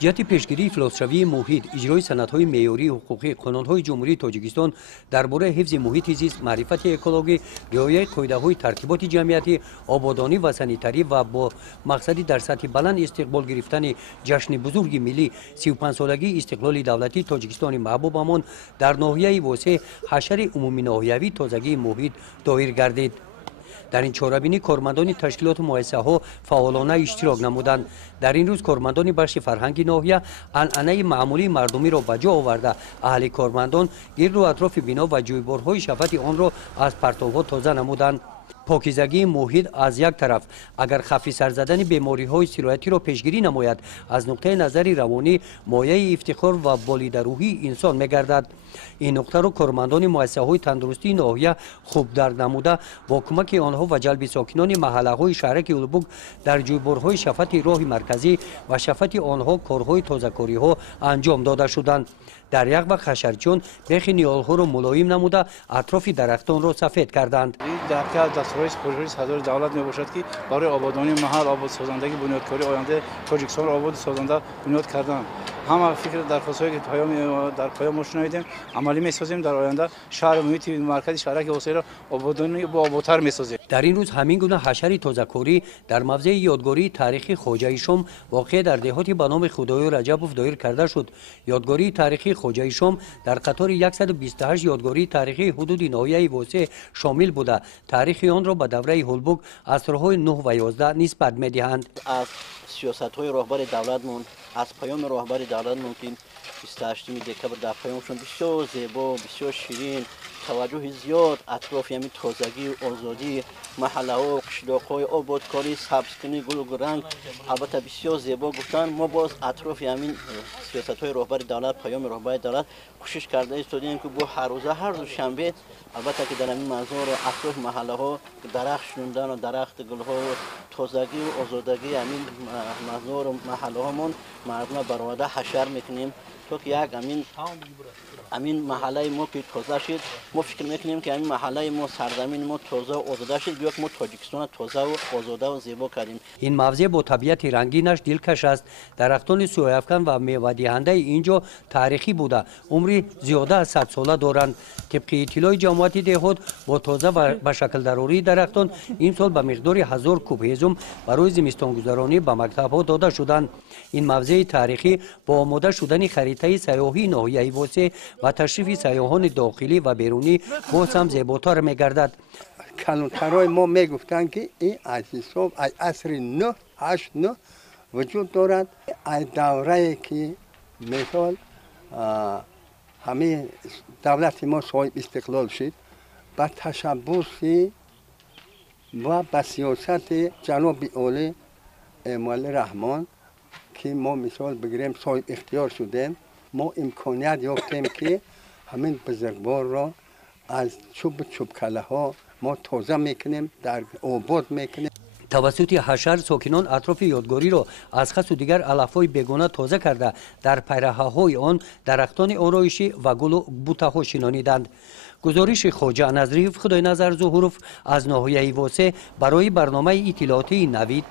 جهت پیشگیری افلاس‌شوی محیط، اجرای سندهای معیاری حقوقی، قانون‌های جمهوری تاجیکستان درباره حفظ محیط زیست، معرفت اکولوژی، رعایت قاعده‌های ترتیبات جمعیتی، آبادانی و سانیتری و با مقصدی در سطح بلند استقبال گرفتن جشن بزرگ ملی 35 سالگی استقلال دولتی تاجیکستان محبوبمان در ناحیه واسع حشر عمومی ناحیوی تازگی محیط دایر گردید. در این چهاربینی کارمندان تشکیلات مؤسسه‌ها فعالانه اشتراک نمودند. در این روز کارمندان بخش فرهنگی ناحیه عنعنه معمولی مردمی را به جا آورده اهل کارمندان گرد و اطراف بنا و جویبارهای شفط آن را از پرتوها تازه نمودند. پاکیزگی محیط از یک طرف اگر خفی سر زدن بیماری‌های سرایتی را پیشگیری نماید، از نقطه نظر روانی مایه افتخار و بالیده روحی انسان می‌گردد. این نقطه را کارمندان مؤسسه‌های تندرستی ناحیه خوب درک نموده با کمک آنها و جلب ساکنان محله‌های شهرک اولبوگ در جویبارهای شفط راه مرکزی و شفط آنها کارهای تازه‌کاری‌ها انجام داده شدند. در یک وقت حشرچیان بیخ نیالها را ملایم نموده اطراف درختان را سفید کردند. دستورات پروژه هزار دولت میباشد که برای آبادانی محل آباد سازندگی بنیادکاری آینده تاجیکستان را آباد سازنده بنیاد کردند. همه فکر درخواست‌هایی که در پایان ما شنیدیم عملی می‌سازیم. در آینده شهر محیط مرکزی شهرک واسه را آبادانی با آبادتر می‌سازیم. در این روز همین گونه حشر تازه‌کاری در موضع یادگاری تاریخی خواجه شام واقع در دهاتی به نام خدای رجبوف دایر کرده شد. یادگاری تاریخی خواجه شام در قطار 128 یادگاری تاریخی حدود ناحیه واسع شامل بوده. تاریخ آن را به دوره هولبوگ عصرهای 9 و 11 نسبت می‌دهند. از سیاست‌های راهبر دولتمون از پیام راهبر دولتمون که 28 دکبر در پیامشون بسیار زیبا، بسیار شیرین، توجه زیاد اطراف همین تازگی و آزادی، محله ها و قشلاق های آبادکاری، سبزکنی، گل و رنگ البته بسیار زیبا گفتن. ما باز اطراف همین سیاست های راهبر دولت، پیام راهبر دولت کوشش کرده ایستادیم که با هر روز شنبه البته که در همین منظور اطراف محله ها درخت شنوندن و درخت گل ها و تازگی و آزادگی همین منظور محله هامون مردم برآورده حشر میکنیم تا که یک همین محله ما که تازه شد. ما فکر میکنیم که همین محله ما سرزمین ما تازه و آزاده شد، بیا که ما تاجیکستان تازه و آزاده و زیبا کردیم. این موضع با طبیعت رنگینش دلکش است. درختان سویافکن و میوه دهنده اینجا تاریخی بوده، عمری زیاده از 100 ساله دارند. طبق اطلاع جماعت دهات با تازه و به شکل ضروری درختان این سال به مقدار 1000 کوب هیزم برای زمستان گذرانی به مکتب‌ها داده شدند. این موضع تاریخی با آماده شدن خریطه سیاحی ناحیه واسع و تشریف سیاحان داخلی و بیرونی باز هم زیباتر می‌گردد. کلانترهای ما میگفتن که این از حساب از عصر 9 8 9 وجود دارد. از دوره که مثال همه دولت ما صاحب استقلال شد با تشبث و با سیاست جناب عالی امال رحمان که ما مثال بگیریم صاحب اختیار شدیم، ما امکانیت یافتیم که همین بزرگوار را از چوب کله ها ما تازه میکنیم، در آباد میکنیم. توسط حشر ساکنان اطراف یادگاری را از خس و دیگر علف‌های بیگانه تازه کرده در پیراهه‌های آن درختان آرایشی و گل و بوته‌ها شنانیدند. گزارش خواجه نظری خدای نظر ظهوروف از ناحیه واسع برای برنامه اطلاعاتی نوید